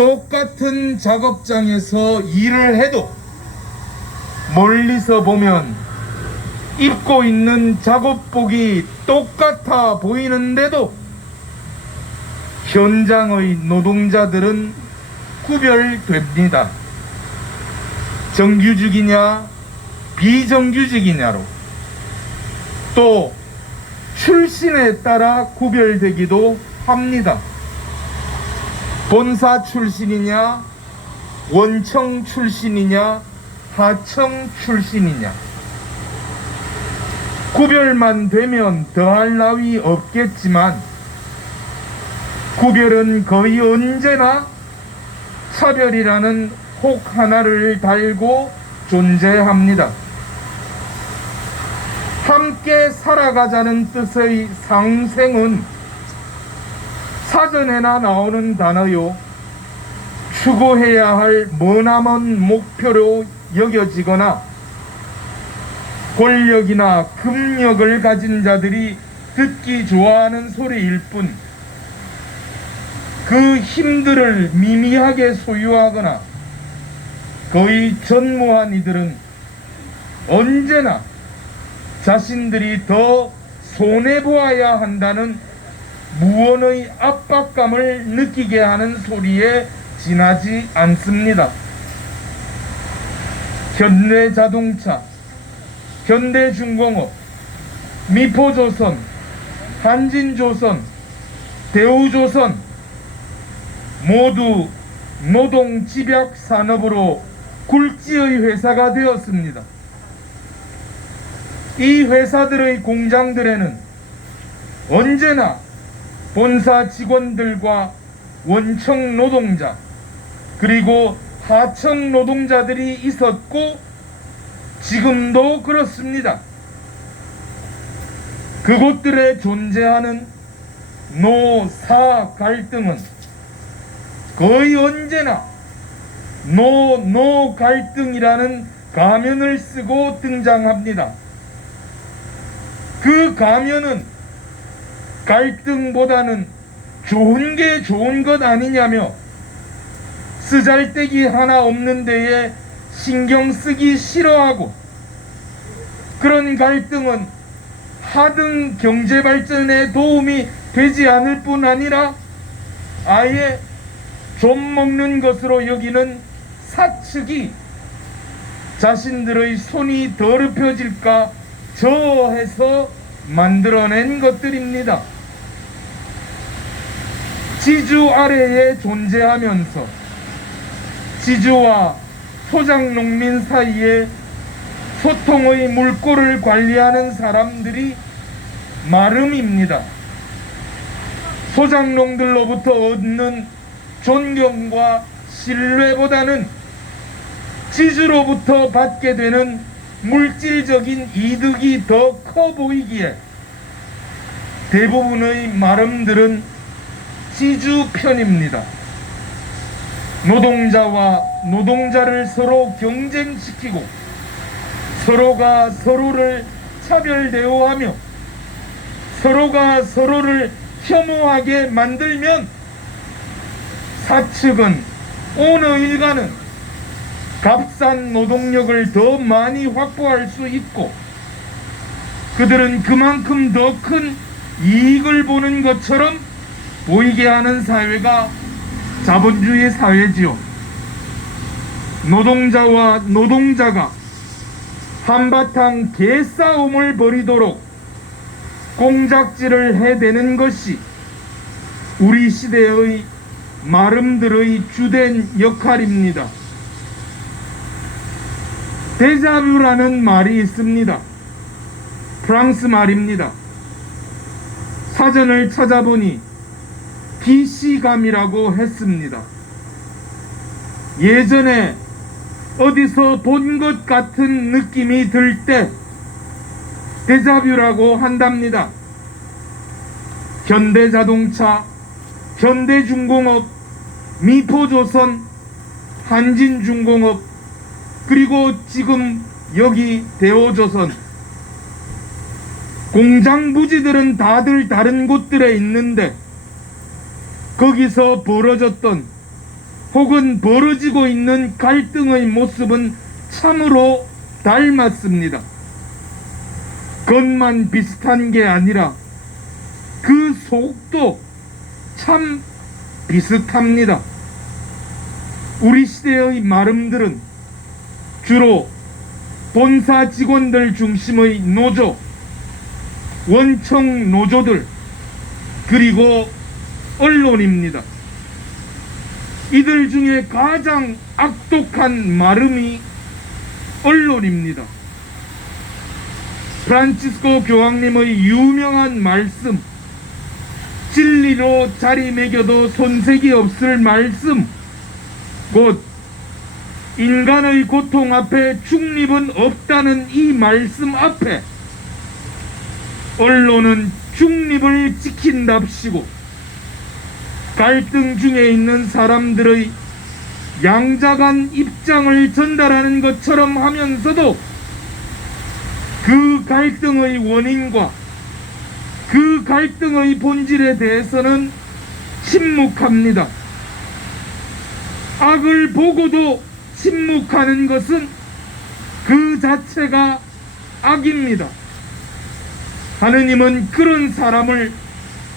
똑같은 작업장에서 일을 해도 멀리서 보면 입고 있는 작업복이 똑같아 보이는데도 현장의 노동자들은 구별됩니다. 정규직이냐 비정규직이냐로, 또 출신에 따라 구별되기도 합니다. 본사 출신이냐, 원청 출신이냐, 하청 출신이냐. 구별만 되면 더할 나위 없겠지만 구별은 거의 언제나 차별이라는 혹 하나를 달고 존재합니다. 함께 살아가자는 뜻의 상생은 사전에나 나오는 단어요, 추구해야 할 머나먼 목표로 여겨지거나 권력이나 금력을 가진 자들이 듣기 좋아하는 소리일 뿐, 그 힘들을 미미하게 소유하거나 거의 전무한 이들은 언제나 자신들이 더 손해보아야 한다는 무언의 압박감을 느끼게 하는 소리에 지나지 않습니다. 현대자동차, 현대중공업, 미포조선, 한진조선, 대우조선 모두 노동집약산업으로 굴지의 회사가 되었습니다. 이 회사들의 공장들에는 언제나 본사 직원들과 원청 노동자 그리고 하청 노동자들이 있었고 지금도 그렇습니다. 그곳들에 존재하는 노사 갈등은 거의 언제나 노 갈등이라는 가면을 쓰고 등장합니다. 그 가면은 갈등보다는 좋은 게 좋은 것 아니냐며 쓰잘데기 하나 없는 데에 신경 쓰기 싫어하고, 그런 갈등은 하등 경제 발전에 도움이 되지 않을 뿐 아니라 아예 좀 먹는 것으로 여기는 사측이 자신들의 손이 더럽혀질까 저해서 만들어낸 것들입니다. 지주 아래에 존재하면서 지주와 소작농민 사이에 소통의 물꼬를 관리하는 사람들이 마름입니다. 소작농들로부터 얻는 존경과 신뢰보다는 지주로부터 받게 되는 물질적인 이득이 더 커 보이기에 대부분의 마름들은 지주 편입니다. 노동자와 노동자를 서로 경쟁시키고 서로가 서로를 차별 대우하며 서로가 서로를 혐오하게 만들면 사측은 어느 일가는 값싼 노동력을 더 많이 확보할 수 있고 그들은 그만큼 더 큰 이익을 보는 것처럼 보이게 하는 사회가 자본주의 사회지요. 노동자와 노동자가 한바탕 개싸움을 벌이도록 공작질을 해대는 것이 우리 시대의 마름들의 주된 역할입니다. 데자뷰라는 말이 있습니다. 프랑스 말입니다. 사전을 찾아보니 기시감이라고 했습니다. 예전에 어디서 본 것 같은 느낌이 들 때 데자뷰라고 한답니다. 현대자동차, 현대중공업, 미포조선, 한진중공업, 그리고 지금 여기 대우조선, 공장 부지들은 다들 다른 곳들에 있는데 거기서 벌어졌던 혹은 벌어지고 있는 갈등의 모습은 참으로 닮았습니다. 겉만 비슷한 게 아니라 그 속도 참 비슷합니다. 우리 시대의 마름들은 주로 본사 직원들 중심의 노조, 원청 노조들, 그리고 언론입니다. 이들 중에 가장 악독한 마름이 언론입니다. 프란치스코 교황님의 유명한 말씀, 진리로 자리매겨도 손색이 없을 말씀, 곧 인간의 고통 앞에 중립은 없다는 이 말씀 앞에 언론은 중립을 지킨답시고 갈등 중에 있는 사람들의 양자간 입장을 전달하는 것처럼 하면서도 그 갈등의 원인과 그 갈등의 본질에 대해서는 침묵합니다. 악을 보고도 침묵하는 것은 그 자체가 악입니다. 하느님은 그런 사람을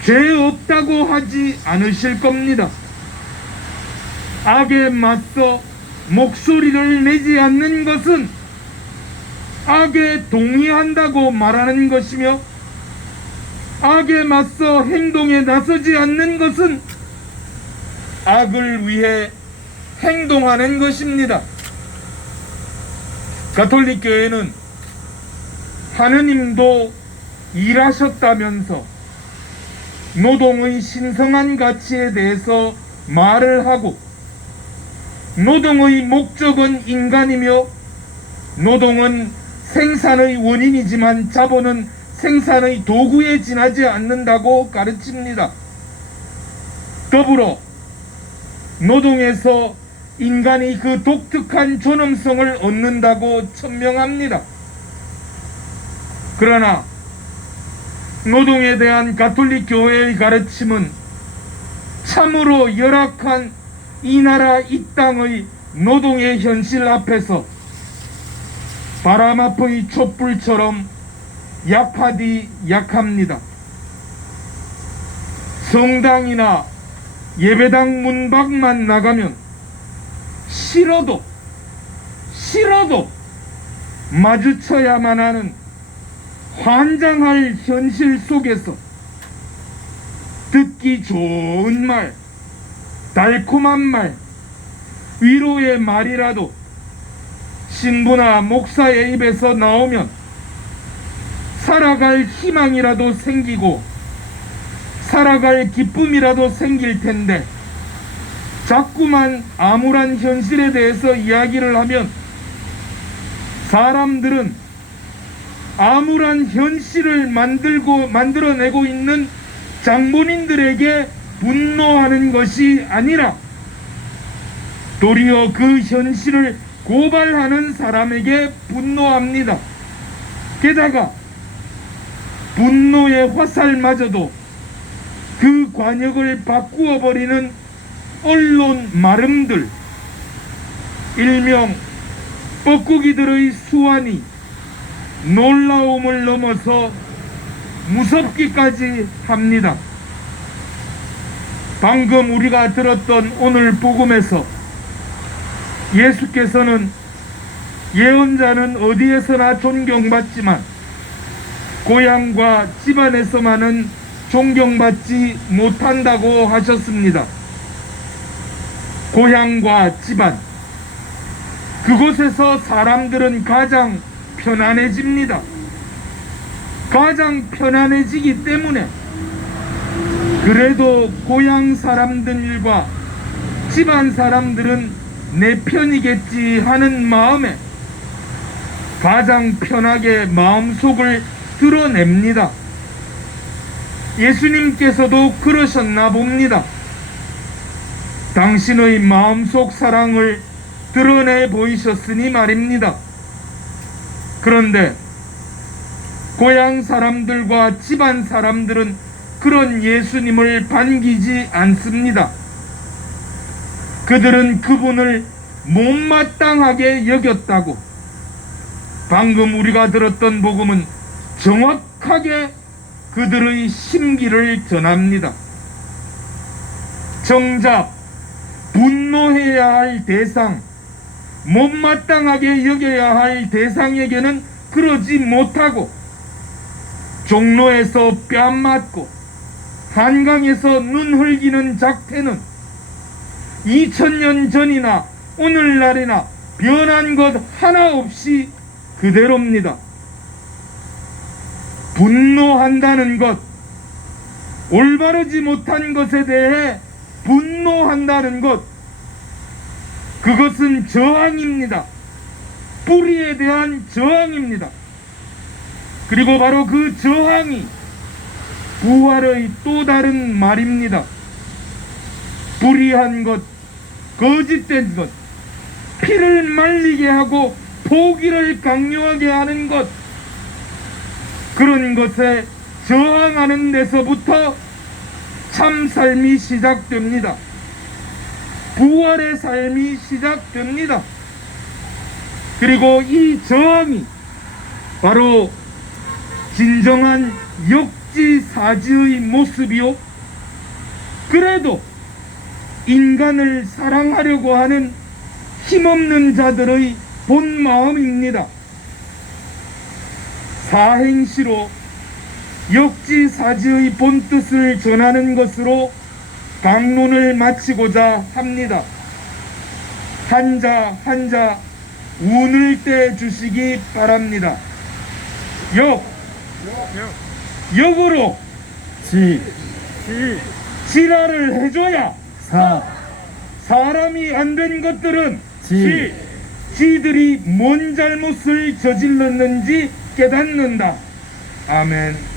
죄 없다고 하지 않으실 겁니다. 악에 맞서 목소리를 내지 않는 것은 악에 동의한다고 말하는 것이며, 악에 맞서 행동에 나서지 않는 것은 악을 위해 행동하는 것입니다. 가톨릭 교회는 하느님도 일하셨다면서 노동의 신성한 가치에 대해서 말을 하고, 노동의 목적은 인간이며 노동은 생산의 원인이지만 자본은 생산의 도구에 지나지 않는다고 가르칩니다. 더불어 노동에서 인간이 그 독특한 존엄성을 얻는다고 천명합니다. 그러나 노동에 대한 가톨릭 교회의 가르침은 참으로 열악한 이 나라 이 땅의 노동의 현실 앞에서 바람 앞의 촛불처럼 약하디 약합니다. 성당이나 예배당 문 밖만 나가면 싫어도 마주쳐야만 하는 환장할 현실 속에서 듣기 좋은 말, 달콤한 말, 위로의 말이라도 신부나 목사의 입에서 나오면 살아갈 희망이라도 생기고 살아갈 기쁨이라도 생길 텐데, 자꾸만 암울한 현실에 대해서 이야기를 하면 사람들은 암울한 현실을 만들어내고 있는 장본인들에게 분노하는 것이 아니라 도리어 그 현실을 고발하는 사람에게 분노합니다. 게다가 분노의 화살마저도 그 관역을 바꾸어 버리는 언론 마름들, 일명 뻐꾸기들의 수완이 놀라움을 넘어서 무섭기까지 합니다. 방금 우리가 들었던 오늘 복음에서 예수께서는 예언자는 어디에서나 존경받지만 고향과 집안에서만은 존경받지 못한다고 하셨습니다. 고향과 집안, 그곳에서 사람들은 가장 편안해집니다. 가장 편안해지기 때문에 그래도 고향 사람들과 집안 사람들은 내 편이겠지 하는 마음에 가장 편하게 마음속을 드러냅니다. 예수님께서도 그러셨나 봅니다. 당신의 마음속 사랑을 드러내 보이셨으니 말입니다. 그런데 고향 사람들과 집안 사람들은 그런 예수님을 반기지 않습니다. 그들은 그분을 못마땅하게 여겼다고. 방금 우리가 들었던 복음은 정확하게 그들의 심기를 전합니다. 정작 분노해야 할 대상, 못마땅하게 여겨야 할 대상에게는 그러지 못하고, 종로에서 뺨 맞고 한강에서 눈 흘기는 작태는 2000년 전이나 오늘날이나 변한 것 하나 없이 그대로입니다. 분노한다는 것, 올바르지 못한 것에 대해 분노한다는 것, 그것은 저항입니다. 뿌리에 대한 저항입니다. 그리고 바로 그 저항이 부활의 또 다른 말입니다. 불의한 것, 거짓된 것, 피를 말리게 하고 포기를 강요하게 하는 것, 그런 것에 저항하는 데서부터 참 삶이 시작됩니다. 부활의 삶이 시작됩니다. 그리고 이 저항이 바로 진정한 역지사지의 모습이요, 그래도 인간을 사랑하려고 하는 힘없는 자들의 본 마음입니다. 사행시로 역지사지의 본뜻을 전하는 것으로 강론을 마치고자 합니다. 한자 한자 운을 떼 주시기 바랍니다. 역으로 지랄을 해줘야 사람이 안 된 것들은 지들이 뭔 잘못을 저질렀는지 깨닫는다. 아멘.